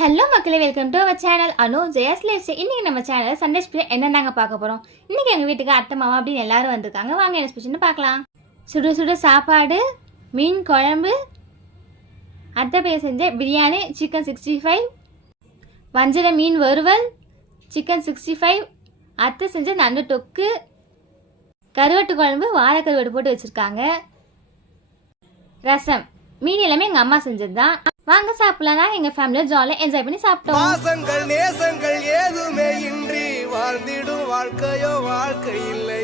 Hello மக்களே, welcome to our channel Anu Jaya's lifestyle. இன்றைக்கி நம்ம சேனல் சண்டே ஸ்பெஷல் என்னென்னாங்க பார்க்க போகிறோம். இன்றைக்கி எங்கள் வீட்டுக்கு அத்தை மாமா அப்படின்னு எல்லாரும் வந்திருக்காங்க. வாங்க என்ன ஸ்பெஷல்னு பார்க்கலாம். சுட சுட சாப்பாடு, மீன் குழம்பு, அத்தை பையன் செஞ்ச பிரியாணி, சிக்கன் 65, வஞ்சர மீன் வறுவல், சிக்கன் 65, அத்தை செஞ்ச நண்டு தொக்கு, கருவாட்டு குழம்பு வாழை கருவாடு போட்டு வச்சுருக்காங்க, ரசம். மீன் எல்லாமே எங்கள் அம்மா செஞ்சது தான். வாங்க சாப்பிடலாம். எங்க ஃபேமிலியா ஜாலியா என்ஜாய் பண்ணி சாப்பிட்டோம். பாசங்கள் நேசங்கள் ஏதுமே இன்றி வாழ்ந்திடும் வாழ்க்கையோ வாழ்க்கை இல்லை.